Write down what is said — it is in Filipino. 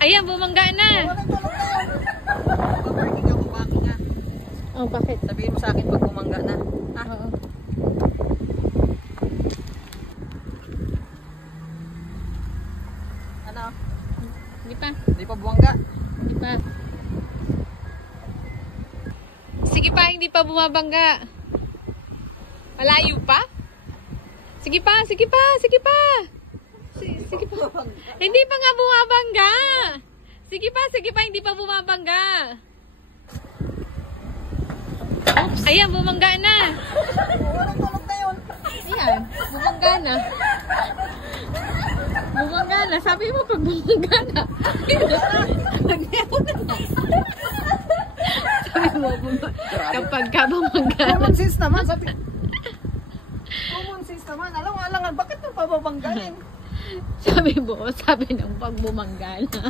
Ayan, bumangga na. Parking ako, parking nga. Oh, bakit? Sabihin mo sa akin pag bumangga na. Ha? Oo. Ano? Hindi pa. Hindi pa bumangga. Hindi pa. Sige pa, hindi pa bumabangga. Malayo pa? Sige pa, sige pa, sige pa. Sige pa. Hindi pa nga bumabangga. Sige pa, hindi pa bumabangga. Oops. Ayan, bumangga na. Walang tulog na yun. Ayan, bumangga na. Bumangga na. Sabi mo pag bumangga na. Sabi mo, kapag ka bumangga na. Common sense naman. Common sense naman. Alang-alangan, bakit nang pababanggain? Sabi mo, sabi ng pag bumangga na.